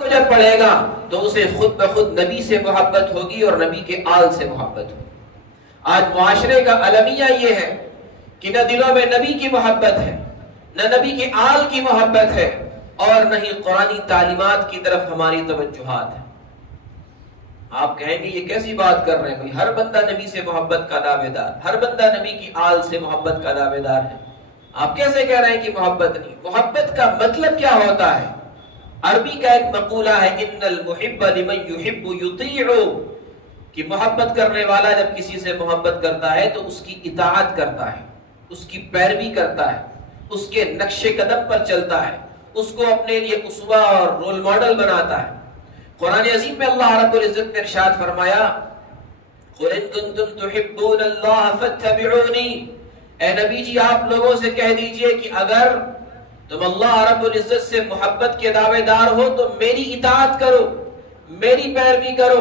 کو جب پڑھے گا تو اسے خود بخود نبی سے محبت ہوگی اور نبی کے آل سے محبت ہوگی. آج معاشرے کا المیہ یہ ہے کہ نہ دلوں میں نبی کی محبت ہے، نہ نبی کے آل کی محبت ہے، اور نہ ہی قرآنی تعلیمات کی طرف ہماری توجہات ہے. آپ کہیں گے یہ کیسی بات کر رہے ہیں بھائی، ہر بندہ نبی سے محبت کا دعوے دار، ہر بندہ نبی کی آل سے محبت کا دعوے دار ہے، آپ کیسے کہہ رہے ہیں کہ محبت نہیں؟ محبت کا مطلب کیا ہوتا ہے؟ عربی کا ایک مقولہ ہے ان المحب لمن يحب يطيع، کہ محبت کرنے والا جب کسی سے محبت کرتا ہے تو اس کی اطاعت کرتا ہے، اس کی پیروی کرتا ہے، اس کے نقش قدم پر چلتا ہے، اس کو اپنے لیے اسوہ اور رول ماڈل بناتا ہے. قرآن عظیم میں اللہ رب العزت نے ارشاد فرمایا قُلْ إِن كُنتُمْ تُحِبُّونَ اللَّهَ فَاتَّبِعُونِي، اے نبی جی آپ لوگوں سے کہہ دیجئے کہ اگر تم اللہ رب العزت سے محبت کے دعوے دار ہو تو میری اطاعت کرو، میری پیروی کرو.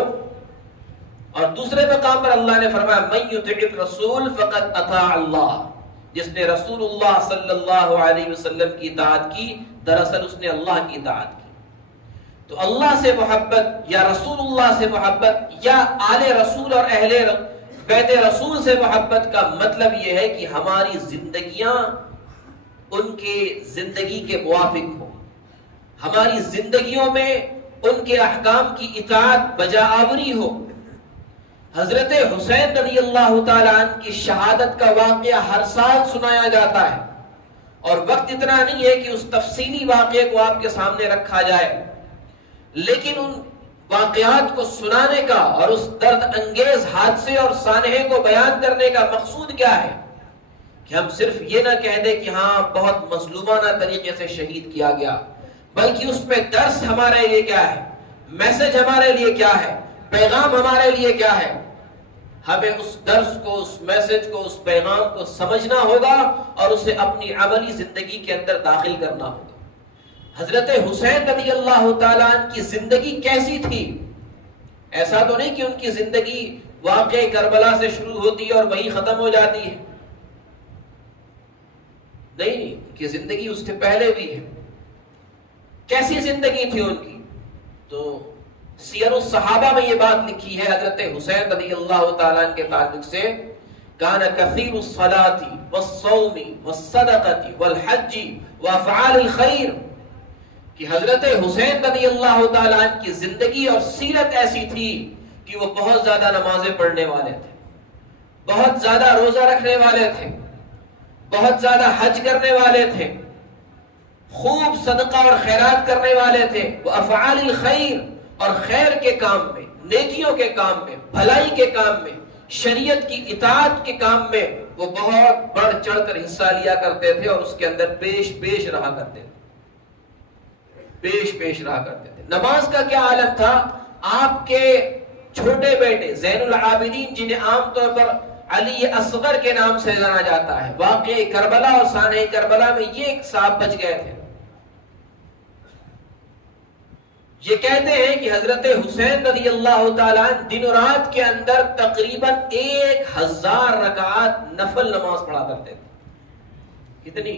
اور دوسرے مقام پر اللہ نے فرمایا مَن يُطِعِ الرَّسُولَ فَقَدْ أَطَاعَ اللَّهَ، جس نے رسول اللہ صلی اللہ علیہ وسلم کی اطاعت کی دراصل اس نے اللہ کی اطاعت کی. تو اللہ سے محبت یا رسول اللہ سے محبت یا آل رسول اور اہل بیت رسول سے محبت کا مطلب یہ ہے کہ ہماری زندگیاں ان کے زندگی کے موافق ہوں، ہماری زندگیوں میں ان کے احکام کی اطاعت بجا آوری ہو. حضرت حسین رضی اللہ تعالیٰ عنہ کی شہادت کا واقعہ ہر سال سنایا جاتا ہے، اور وقت اتنا نہیں ہے کہ اس تفصیلی واقعے کو آپ کے سامنے رکھا جائے، لیکن ان واقعات کو سنانے کا اور اس درد انگیز حادثے اور سانحے کو بیان کرنے کا مقصود کیا ہے کہ ہم صرف یہ نہ کہہ دیں کہ ہاں بہت مظلومانہ طریقے سے شہید کیا گیا، بلکہ اس میں درس ہمارے لیے کیا ہے، میسج ہمارے لیے کیا ہے، پیغام ہمارے لیے کیا ہے. ہمیں اس درس کو، اس میسج کو، اس پیغام کو سمجھنا ہوگا اور اسے اپنی عملی زندگی کے اندر داخل کرنا ہوگا. حضرت حسین رضی اللہ تعالیٰ عنہ کی زندگی کیسی تھی؟ ایسا تو نہیں کہ ان کی زندگی واقعہ کربلا سے شروع ہوتی ہے اور وہیں ختم ہو جاتی ہے، نہیں، ان کی زندگی اس سے پہلے بھی ہے. کیسی زندگی تھی ان کی؟ تو سیر الصحابہ میں یہ بات لکھی ہے حضرت حسین رضی اللہ تعالیٰ عنہ کے تعلق سے کان کثیر الصلاۃ والصوم والصدقۃ والحج وافعال الخیر، کہ حضرت حسین رضی اللہ تعالیٰ عنہ کی زندگی اور سیرت ایسی تھی کہ وہ بہت زیادہ نمازیں پڑھنے والے تھے، بہت زیادہ روزہ رکھنے والے تھے، بہت زیادہ حج کرنے والے تھے، خوب صدقہ اور خیرات کرنے والے تھے. وہ افعال الخیر، اور خیر کے کام میں، نیکیوں کے کام میں، بھلائی کے کام میں، شریعت کی اطاعت کے کام میں وہ بہت بڑھ چڑھ کر حصہ لیا کرتے تھے اور اس کے اندر پیش رہا کرتے تھے، پیش رہا کرتے تھے. نماز کا کیا عالم تھا؟ آپ کے چھوٹے بیٹے زین العابدین، جنہیں عام طور پر علی اصغر کے نام سے جانا جاتا ہے، واقعہ کربلا اور سانحہ کربلا میں یہ ایک صاحب بچ گئے تھے. یہ کہتے ہیں کہ حضرت حسین رضی اللہ تعالیٰ دن و رات کے اندر تقریباً 1000 رکعات نفل نماز پڑھا کرتے تھے. کتنی؟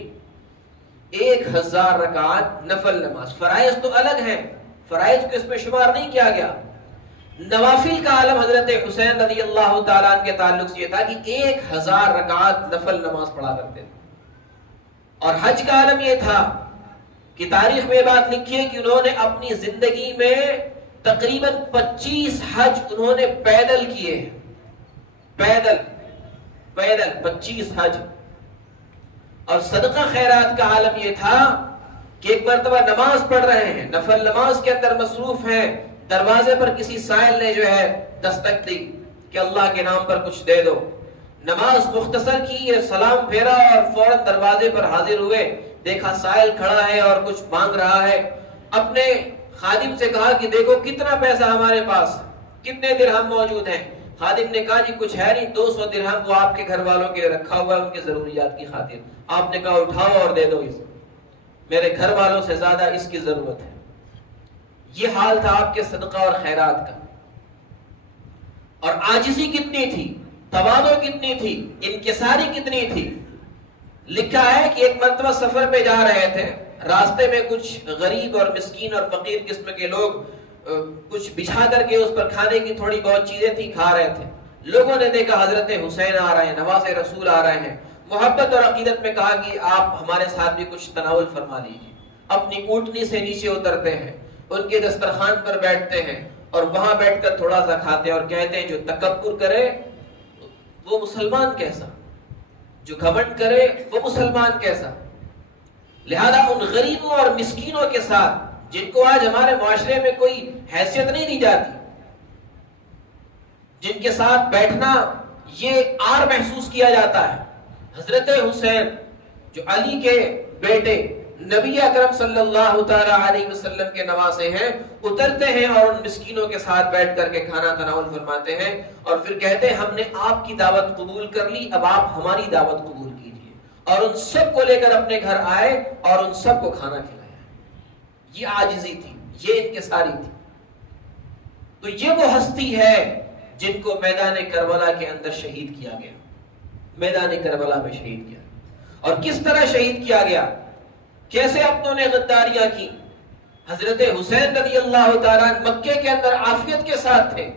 1000 رکعات نفل نماز. فرائض تو الگ ہیں، فرائض کو اس میں شمار نہیں کیا گیا. نوافل کا عالم حضرت حسین رضی اللہ تعالیٰ عنہ کے تعلق سے یہ تھا کہ 1000 رکعات نفل نماز پڑھا کرتے تھے. اور حج کا عالم یہ تھا کہ تاریخ میں بات لکھی ہے کہ انہوں نے اپنی زندگی میں تقریباً 25 حج انہوں نے پیدل کیے ہیں، پیدل 25 حج. اور صدقہ خیرات کا عالم یہ تھا کہ ایک مرتبہ نماز پڑھ رہے ہیں، نفل نماز کے اندر مصروف ہیں، دروازے پر کسی سائل نے جو ہے دستک دی کہ اللہ کے نام پر کچھ دے دو. نماز مختصر کی، سلام پھیرا اور فوراً دروازے پر حاضر ہوئے، دیکھا سائل کھڑا ہے اور کچھ مانگ رہا ہے. اپنے خادم سے کہا کہ دیکھو کتنا پیسہ ہمارے پاس، کتنے درہم موجود ہیں. خادم نے کہا جی کچھ ہے نہیں، 200 درہم وہ آپ کے گھر والوں کے لیے رکھا ہوا ہے ان کے ضروریات کی خاطر. آپ نے کہا اٹھاؤ اور دے دو اسے، میرے گھر والوں سے زیادہ اس کی ضرورت ہے. یہ حال تھا آپ کے صدقہ اور خیرات کا. اور عاجزی کتنی تھی، تواضع کتنی تھی، انکساری کتنی تھی. لکھا ہے کہ ایک مرتبہ سفر پہ جا رہے تھے راستے میں کچھ غریب اور مسکین اور فقیر قسم کے لوگ کچھ بچھا کر کے اس پر کھانے کی تھوڑی بہت چیزیں تھی، کھا رہے تھے. لوگوں نے دیکھا حضرت حسین آ رہے ہیں، نواز رسول آ رہے ہیں، محبت اور عقیدت میں کہا کہ آپ ہمارے ساتھ بھی کچھ تناول فرما لیجیے. اپنی اونٹنی سے نیچے اترتے ہیں، ان کے دسترخوان پر بیٹھتے ہیں اور وہاں بیٹھ کر تھوڑا سا کھاتے ہیں اور کہتے ہیں جو تکبر کرے وہ مسلمان کیسا، جو گھمنڈ کرے وہ مسلمان کیسا. لہذا ان غریبوں اور مسکینوں کے ساتھ جن کو آج ہمارے معاشرے میں کوئی حیثیت نہیں دی جاتی، جن کے ساتھ بیٹھنا یہ عار محسوس کیا جاتا ہے، حضرت حسین جو علی کے بیٹے نبی اکرم صلی اللہ تعالی علیہ وسلم کے نواسے ہیں، اترتے ہیں اور ان مسکینوں کے ساتھ بیٹھ کر کے کھانا تناول فرماتے ہیں اور پھر کہتے ہیں ہم نے آپ کی دعوت قبول کر لی، اب آپ ہماری دعوت قبول کیجیے. اور ان سب کو لے کر اپنے گھر آئے اور ان سب کو کھانا کھلایا. یہ عاجزی تھی، یہ انکساری تھی. تو یہ وہ ہستی ہے جن کو میدان کربلا کے اندر شہید کیا گیا، میدان کربلا میں شہید کیا. اور کس طرح شہید کیا گیا، کیسے اپنوں نے غداریاں کی. حضرت حسین رضی اللہ تعالیٰ مکے کے اندر عافیت کے ساتھ تھے،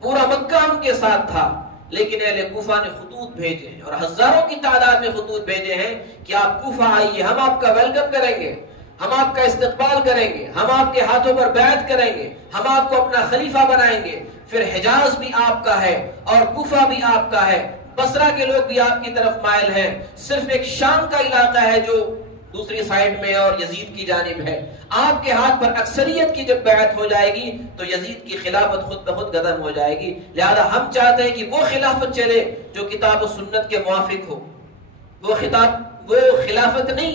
پورا مکہ ان کے ساتھ تھا، لیکن اہل کوفہ نے خطوط بھیجے ہیں اور ہزاروں کی تعداد میں خطوط بھیجے ہیں کہ آپ کوفہ آئیے، ہم آپ کا ویلکم کریں گے، ہم آپ کا استقبال کریں گے، ہم آپ کے ہاتھوں پر بیعت کریں گے، ہم آپ کو اپنا خلیفہ بنائیں گے. پھر حجاز بھی آپ کا ہے اور کوفہ بھی آپ کا ہے، بصرہ کے لوگ بھی آپ کی طرف مائل ہیں، صرف ایک شام کا علاقہ ہے جو دوسری سائڈ میں اور یزید کی جانب ہے. آپ کے ہاتھ پر اکثریت کی جب بیعت ہو جائے گی تو یزید کی خلافت خود بخود ختم ہو جائے گی. لہذا ہم چاہتے ہیں کہ وہ خلافت چلے جو کتاب و سنت کے موافق ہو، وہ خلافت نہیں،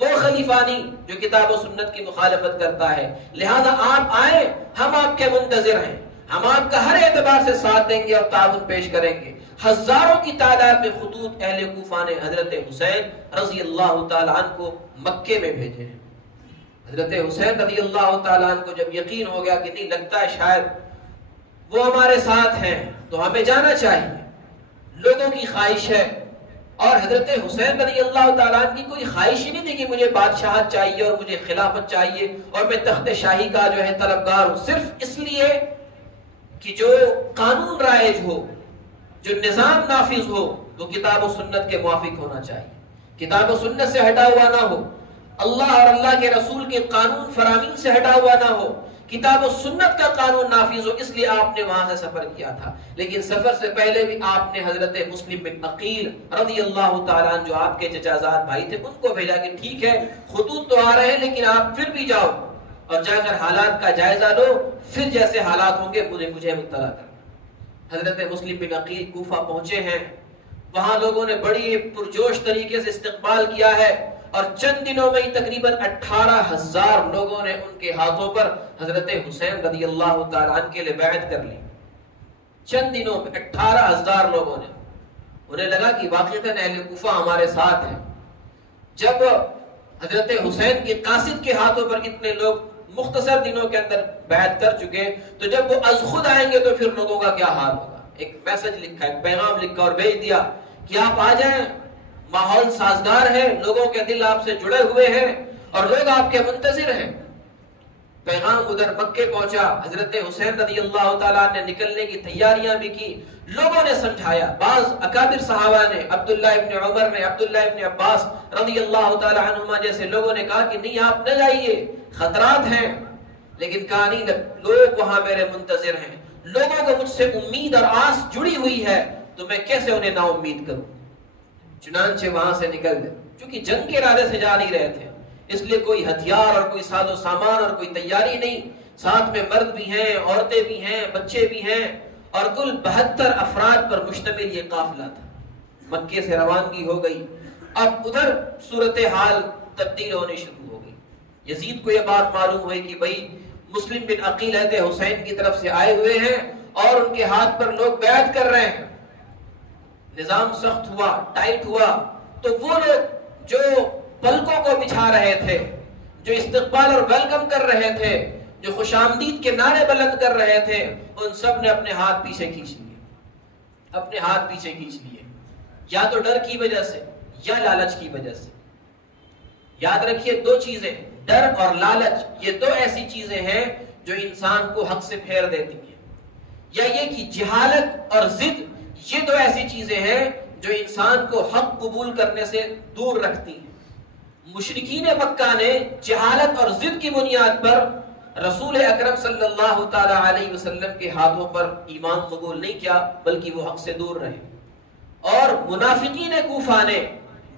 وہ خلیفہ نہیں جو کتاب و سنت کی مخالفت کرتا ہے. لہذا آپ آئیں، ہم آپ کے منتظر ہیں، ہم آپ کا ہر اعتبار سے ساتھ دیں گے اور تعاون پیش کریں گے. ہزاروں کی تعداد میں خطوط اہل کوفہ نے حضرت حسین رضی اللہ تعالیٰ عنہ کو مکے میں بھیجے ہیں. حضرت حسین رضی اللہ تعالیٰ عنہ کو جب یقین ہو گیا کہ نہیں لگتا ہے شاید وہ ہمارے ساتھ ہیں تو ہمیں جانا چاہیے، لوگوں کی خواہش ہے. اور حضرت حسین رضی اللہ تعالیٰ عنہ کی کوئی خواہش ہی نہیں تھی کہ مجھے بادشاہت چاہیے اور مجھے خلافت چاہیے اور میں تخت شاہی کا جو ہے طلبگار ہوں، صرف اس لیے کہ جو قانون رائج ہو، جو نظام نافذ ہو وہ کتاب و سنت کے موافق ہونا چاہیے، کتاب و سنت سے ہٹا ہوا نہ ہو، اللہ اور اللہ کے رسول کے قانون فرامین سے ہٹا ہوا نہ ہو، کتاب و سنت کا قانون نافذ ہو. اس لیے آپ نے وہاں سے سفر کیا تھا. لیکن سفر سے پہلے بھی آپ نے حضرت مسلم بن عقیل رضی اللہ تعالیٰ عنہ جو آپ کے چچا زاد بھائی تھے ان کو بھیجا کہ ٹھیک ہے خطوط تو آ رہے ہیں لیکن آپ پھر بھی جاؤ اور جا کر حالات کا جائزہ لو، پھر جیسے حالات ہوں گے مجھے مطلع کرنا. حضرت مسلم بن عقیل کوفہ پہنچے ہیں، وہاں لوگوں نے بڑی پرجوش طریقے سے استقبال کیا ہے اور چند دنوں میں ہی تقریباً 18,000 لوگوں نے ان کے ہاتھوں پر حضرت حسین رضی اللہ تعالیٰ عنہ کے لیے بیعت کر لی. چند دنوں میں 18,000 لوگوں نے، انہیں لگا کہ واقعتاً اہل کوفہ ہمارے ساتھ ہیں. جب حضرت حسین کے قاصد کے ہاتھوں پر اتنے لوگ مختصر دنوں کے اندر بیعت کر چکے تو جب وہ از خود آئیں گے تو پھر لوگوں کا کیا حال ہوگا. ایک میسج لکھا، ایک پیغام لکھا اور بھیج دیا کہ آپ آ جائیں، ماحول سازگار ہے، لوگوں کے دل آپ سے جڑے ہوئے ہیں اور لوگ آپ کے منتظر ہیں. پیغام ادھر مکے پہنچا، حضرت حسین رضی اللہ تعالیٰ نے نکلنے کی تیاریاں بھی کی، لوگوں نے سمجھایا. بعض اکابر صحابہ نے، عبداللہ ابن عمر نے، عبداللہ ابن عباس رضی اللہ تعالیٰ عنہما جیسے لوگوں نے کہا کہ نہیں آپ نہ جائیے، خطرات ہیں. لیکن کہا نہیں، لوگ وہاں میرے منتظر ہیں، لوگوں کو مجھ سے امید اور آس جڑی ہوئی ہے تو میں کیسے انہیں نا امید کروں. چنانچہ وہاں سے نکل گئے، چونکہ جنگ کے ارادے سے جا نہیں رہے تھے اس لیے کوئی ہتھیار اور کوئی ساز و سامان اور کوئی تیاری نہیں. ساتھ میں مرد بھی ہیں، عورتیں بھی ہیں، بچے بھی ہیں اور کل 72 افراد پر مشتمل یہ قافلہ تھا. مکے سے روانگی ہو گئی. اب ادھر صورتحال تبدیل ہونی شروع ہو گئی. یزید کو یہ بات معلوم ہوئی کہ بھئی مسلم بن عقیل حسین کی طرف سے آئے ہوئے ہیں اور ان کے ہاتھ پر لوگ بیعت کر رہے ہیں. نظام سخت ہوا، ٹائٹ ہوا تو وہ لوگ جو پلکوں کو بچھا رہے تھے، جو استقبال اور ویلکم کر رہے تھے، جو خوش آمدید کے نعرے بلند کر رہے تھے، ان سب نے اپنے ہاتھ پیچھے کھینچ لیے، اپنے ہاتھ پیچھے کھینچ لیے، یا تو ڈر کی وجہ سے یا لالچ کی وجہ سے. یاد رکھیے دو چیزیں، ڈر اور لالچ، یہ دو ایسی چیزیں ہیں جو انسان کو حق سے پھیر دیتی ہیں، یا یہ کہ جہالت اور ضد، یہ دو ایسی چیزیں ہیں جو انسان کو حق قبول کرنے سے دور رکھتی ہیں۔ مشرکین مکہ نے جہالت اور ضد کی بنیاد پر رسول اکرم صلی اللہ تعالی علیہ وسلم کے ہاتھوں پر ایمان قبول نہیں کیا، بلکہ وہ حق سے دور رہے، اور منافقین کوفہ نے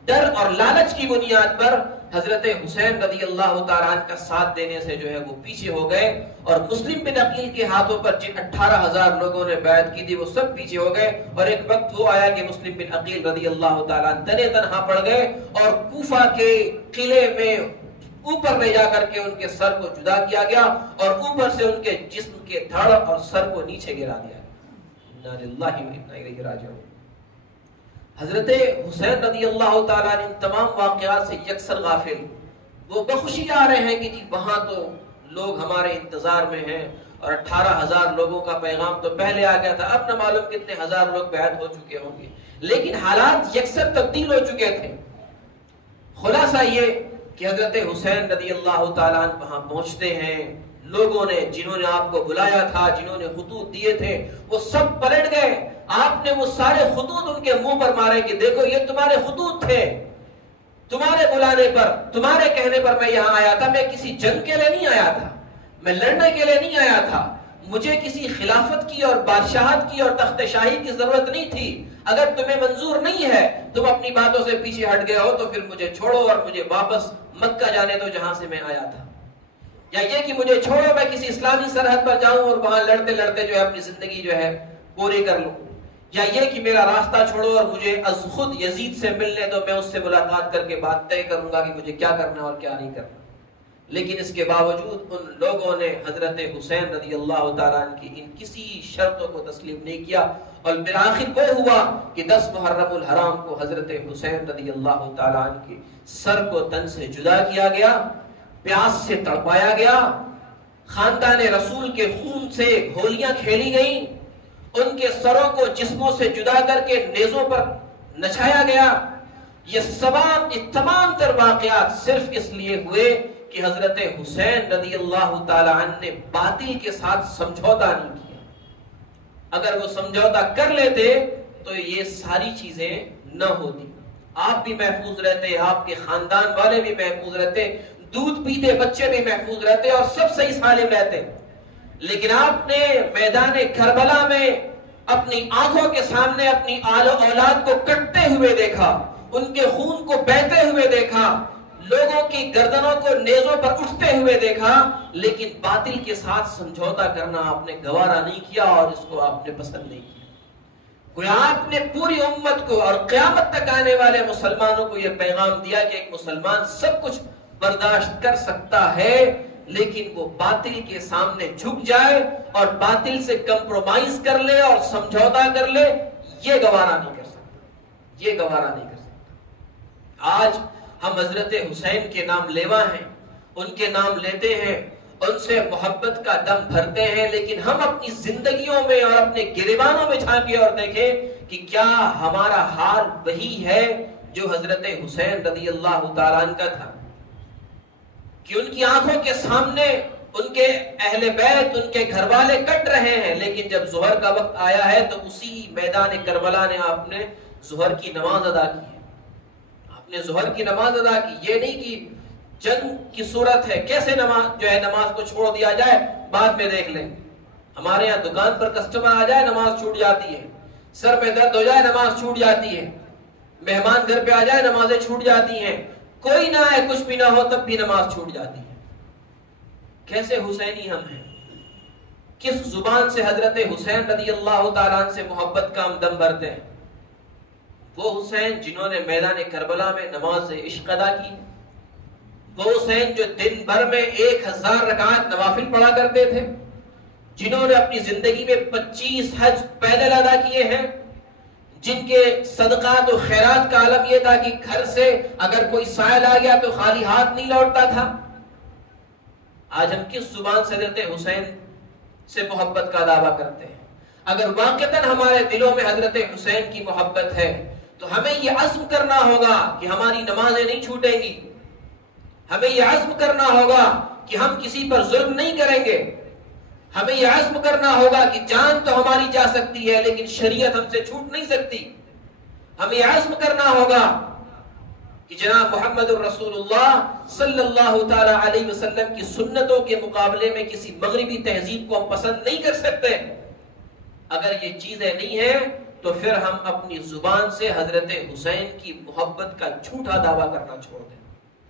ڈر اور لالچ کی بنیاد پر حضرت حسین رضی اللہ تعالیٰ عنہ کا ساتھ دینے سے جو ہے وہ پیچھے ہو گئے، اور مسلم بن عقیل کے ہاتھوں پر جن 18,000 لوگوں نے بیعت کی تھی وہ سب پیچھے ہو گئے، اور ایک وقت وہ آیا کہ مسلم بن عقیل رضی اللہ تعالیٰ عنہ تنے تنہا پڑ گئے، اور کوفہ کے قلعے میں اوپر لے جا کر کے ان کے سر کو جدا کیا گیا، اور اوپر سے ان کے جسم کے دھڑ اور سر کو نیچے گرا دیا گیا۔ انا للہ و انا الیہ راجعون۔ حضرت حسین رضی اللہ تعالیٰ عنہ ان تمام واقعات سے یکسر غافل، وہ بخوشی آ رہے ہیں کہ جی وہاں تو لوگ ہمارے انتظار میں ہیں، اور 18,000 لوگوں کا پیغام تو پہلے آ گیا تھا، اب نہ معلوم کتنے ہزار لوگ بیعت ہو چکے ہوں گے، لیکن حالات یکسر تبدیل ہو چکے تھے۔ خلاصہ یہ کہ حضرت حسین رضی اللہ تعالیٰ عنہ وہاں پہنچتے ہیں، لوگوں نے جنہوں نے آپ کو بلایا تھا، جنہوں نے خطوط دیے تھے، وہ سب پلٹ گئے۔ آپ نے وہ سارے خطوط ان کے منہ پر مارے کہ دیکھو یہ تمہارے خطوط تھے، تمہارے بلانے پر، تمہارے کہنے پر میں یہاں آیا تھا، میں کسی جنگ کے لیے نہیں آیا تھا، میں لڑنے کے لیے نہیں آیا تھا، مجھے کسی خلافت کی اور بادشاہت کی اور تخت شاہی کی ضرورت نہیں تھی۔ اگر تمہیں منظور نہیں ہے، تم اپنی باتوں سے پیچھے ہٹ گئے ہو، تو پھر مجھے چھوڑو اور مجھے واپس مکہ جانے دو جہاں سے میں آیا تھا، یا یہ کہ مجھے چھوڑو میں کسی اسلامی سرحد پر جاؤں اور وہاں لڑتے لڑتے جو ہے اپنی زندگی جو ہے پوری کر لوں، یا یہ کہ میرا راستہ چھوڑو اور مجھے از خود یزید سے ملنے دو، میں اس سے ملاقات کر کے بات طے کروں گا کہ مجھے کیا کرنا اور کیا نہیں کرنا۔ لیکن اس کے باوجود ان لوگوں نے حضرت حسین رضی اللہ تعالیٰ عنہ کی ان کسی شرطوں کو تسلیم نہیں کیا، اور بالآخر وہ ہوا کہ 10 محرم الحرام کو حضرت حسین رضی اللہ تعالیٰ عنہ کے سر کو تن سے جدا کیا گیا، پیاس سے تڑپایا گیا، خاندان رسول کے خون سے گھولیاں کھیلی گئیں، ان کے سروں کو جسموں سے جدا کر کے نیزوں پر نچایا گیا۔ یہ تمام تر واقعات صرف اس لیے ہوئے کہ حضرت حسین رضی اللہ تعالی عنہ نے باطل کے ساتھ سمجھوتا نہیں کیا۔ اگر وہ سمجھوتا کر لیتے تو یہ ساری چیزیں نہ ہوتی، آپ بھی محفوظ رہتے، آپ کے خاندان والے بھی محفوظ رہتے، دودھ پیتے بچے بھی محفوظ رہتے، اور سب صحیح سالم رہتے۔ لیکن آپ نے میدان کربلا میں اپنی آنکھوں کے سامنے اپنی اولاد کو کٹتے ہوئے دیکھا، ان کے خون کو بہتے ہوئے دیکھا، لوگوں کی گردنوں کو نیزوں پر اٹھتے ہوئے دیکھا، لیکن باطل کے ساتھ سمجھوتا کرنا آپ نے گوارا نہیں کیا، اور اس کو آپ نے پسند نہیں کیا۔ گویا آپ نے پوری امت کو اور قیامت تک آنے والے مسلمانوں کو یہ پیغام دیا کہ ایک مسلمان سب کچھ برداشت کر سکتا ہے، لیکن وہ باطل کے سامنے جھک جائے اور باطل سے کمپرومائز کر لے اور سمجھوتا کر لے، یہ گوارا نہیں کر سکتا، یہ گوارا نہیں کر سکتا۔ آج ہم حضرت حسین کے نام لیوا ہیں، ان کے نام لیتے ہیں، ان سے محبت کا دم بھرتے ہیں، لیکن ہم اپنی زندگیوں میں اور اپنے گریبانوں میں جھانکیں اور دیکھیں کہ کیا ہمارا حال وہی ہے جو حضرت حسین رضی اللہ تعالیٰ عنہ کا تھا، کہ ان کی آنکھوں کے سامنے ان کے اہل بیت، ان کے گھر والے کٹ رہے ہیں، لیکن جب ظہر کا وقت آیا ہے تو اسی میدان کربلا نے آپ نے ظہر کی نماز ادا کی ہے، آپ نے ظہر کی نماز ادا کی۔ یہ نہیں کہ جنگ کی صورت ہے، کیسے نماز کو چھوڑ دیا جائے، بعد میں دیکھ لیں۔ ہمارے یہاں دکان پر کسٹمر آ جائے نماز چھوٹ جاتی ہے، سر میں درد ہو جائے نماز چھوٹ جاتی ہے، مہمان گھر پہ آ جائے نمازیں چھوٹ جاتی ہیں، کوئی نہ آئے کچھ بھی نہ ہو تب بھی نماز چھوٹ جاتی ہے۔ کیسے حسینی ہم ہیں، کس زبان سے حضرت حسین رضی اللہ تعالیٰ عنہ سے محبت کا ہم دم بھرتے ہیں۔ وہ حسین جنہوں نے میدان کربلا میں نماز عشق ادا کی، وہ حسین جو دن بھر میں 1000 رکعت نوافل پڑھا کرتے تھے، جنہوں نے اپنی زندگی میں 25 حج پیدل ادا کیے ہیں، جن کے صدقات و خیرات کا عالم یہ تھا کہ گھر سے اگر کوئی سائل آ گیا تو خالی ہاتھ نہیں لوٹتا تھا۔ آج ہم کس زبان سے حضرت حسین سے محبت کا دعویٰ کرتے ہیں؟ اگر واقعتاً ہمارے دلوں میں حضرت حسین کی محبت ہے تو ہمیں یہ عزم کرنا ہوگا کہ ہماری نمازیں نہیں چھوٹیں گی، ہمیں یہ عزم کرنا ہوگا کہ ہم کسی پر ظلم نہیں کریں گے. ہمیں یہ عزم کرنا ہوگا کہ جان تو ہماری جا سکتی ہے لیکن شریعت ہم سے چھوٹ نہیں سکتی. ہمیں یہ عزم کرنا ہوگا کہ جناب محمد الرسول اللہ صلی اللہ تعالی علیہ وسلم کی سنتوں کے مقابلے میں کسی مغربی تہذیب کو ہم پسند نہیں کر سکتے. اگر یہ چیزیں نہیں ہیں تو پھر ہم اپنی زبان سے حضرت حسین کی محبت کا جھوٹا دعویٰ کرنا چھوڑ دیں.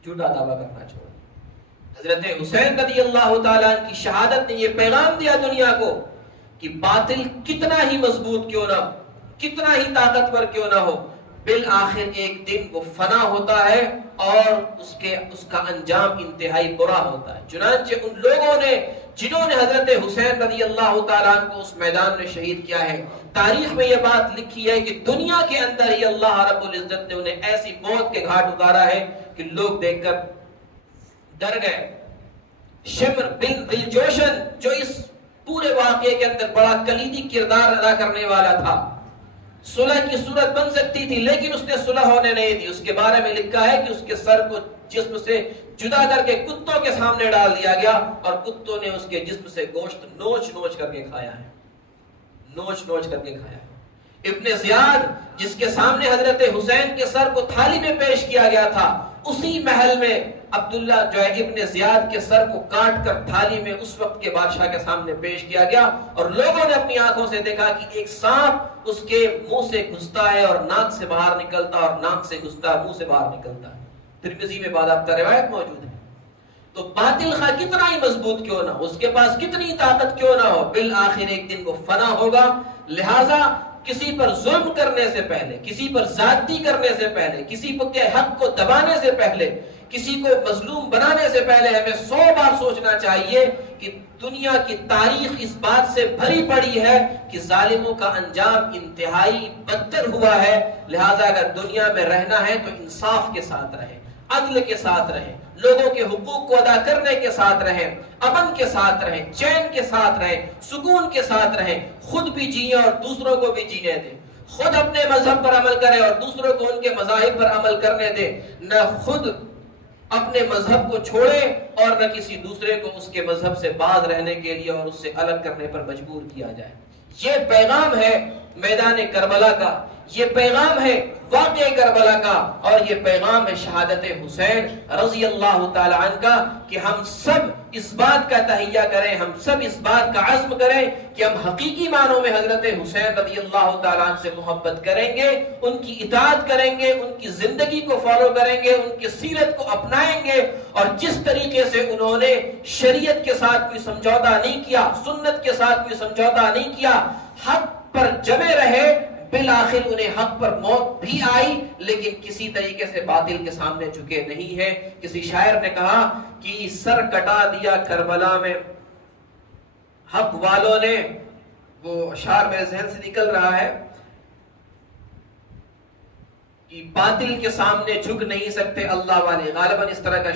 جھوٹا دعویٰ کرنا چھوڑ دیں. حضرت حسین رضی اللہ تعالیٰ کی شہادت نے یہ پیغام دیا دنیا کو کہ باطل کتنا ہی مضبوط کیوں نہ ہو, کتنا ہی طاقتور کیوں نہ ہو, بالآخر ایک دن وہ فنا ہوتا ہے اور اس کا انجام انتہائی برا ہوتا ہے. چنانچہ ان لوگوں نے جنہوں نے حضرت حسین رضی اللہ تعالیٰ عنہ کو اس میدان میں شہید کیا ہے, تاریخ میں یہ بات لکھی ہے کہ دنیا کے اندر ہی اللہ رب العزت نے انہیں ایسی موت کے گھاٹ اتارا ہے کہ لوگ دیکھ کر ڈر گئے. شمر بن دلجوشن جو اس پورے واقعے کے اندر بڑا کلیدی کردار ادا کرنے والا تھا, صلح کی صورت بن سکتی تھی لیکن اس نے صلح ہونے نہیں دی. اس کے بارے میں لکھا ہے کہ اس کے سر کو جسم سے جدا کر کے کتوں کے سامنے ڈال دیا گیا اور کتوں نے اس کے جسم سے گوشت نوچ نوچ کر کے کھایا ہے. نوچ نوچ کر کے کھایا ہے. ابن زیاد جس کے سامنے حضرت حسین کے سر کو تھالی میں پیش کیا گیا تھا, اسی محل میں عبداللہ جو ہے ابن زیاد کے سر کو کاٹ کر تھالی میں اس وقت کے بادشاہ کے سامنے پیش کیا گیا اور لوگوں نے اپنی آنکھوں سے دیکھا کہ ایک سانپ اس کے منہ سے گھستا ہے اور ناک سے باہر نکلتا اور ناک سے گھستا ہے, منہ سے باہر نکلتا ہے. ترمذی میں باضابطہ روایت موجود ہے. تو باطل خواہ کتنا ہی مضبوط کیوں نہ ہو, اس کے پاس کتنی طاقت کیوں نہ ہو, بالآخر ایک دن وہ فنا ہوگا. لہذا کسی پر ظلم کرنے سے پہلے, کسی پر زیادتی کرنے سے پہلے, کسی کے حق کو دبانے سے پہلے, کسی کو مظلوم بنانے سے پہلے ہمیں 100 بار سوچنا چاہیے کہ دنیا کی تاریخ اس بات سے بھری پڑی ہے کہ ظالموں کا انجام انتہائی بدتر ہوا ہے. لہذا اگر دنیا میں رہنا ہے تو انصاف کے ساتھ رہیں, عدل کے ساتھ رہیں, لوگوں کے حقوق کو ادا کرنے کے ساتھ رہیں, امن کے ساتھ رہیں, چین کے ساتھ رہیں, سکون کے ساتھ رہیں, خود بھی جئیں اور دوسروں کو بھی جینے دیں. خود اپنے مذہب پر عمل کریں اور دوسروں کو ان کے مذاہب پر عمل کرنے دیں. نہ خود اپنے مذہب کو چھوڑے اور نہ کسی دوسرے کو اس کے مذہب سے باز رہنے کے لیے اور اس سے الگ کرنے پر مجبور کیا جائے. یہ پیغام ہے میدان کربلا کا, یہ پیغام ہے واقعہ کربلا کا, اور یہ پیغام ہے شہادت حسین رضی اللہ تعالی عنہ کا کہ ہم سب اس بات کا تہیہ کریں, ہم سب اس بات کا عزم کریں کہ ہم حقیقی معنوں میں حضرت حسین رضی اللہ تعالی عنہ سے محبت کریں گے, ان کی اطاعت کریں گے, ان کی زندگی کو فالو کریں گے, ان کی سیرت کو اپنائیں گے, اور جس طریقے سے انہوں نے شریعت کے ساتھ کوئی سمجھوتا نہیں کیا, سنت کے ساتھ کوئی سمجھوتا نہیں کیا, حق پر جمے رہے, بالآخر انہیں حق پر موت بھی آئی لیکن کسی طریقے سے باطل کے سامنے جھکے نہیں ہیں. کسی شاعر نے کہا کہ سر کٹا دیا کربلا میں حق والوں نے, وہ اشعار میرے ذہن سے نکل رہا ہے کہ باطل کے سامنے جھک نہیں سکتے اللہ والے, غالباً اس طرح کا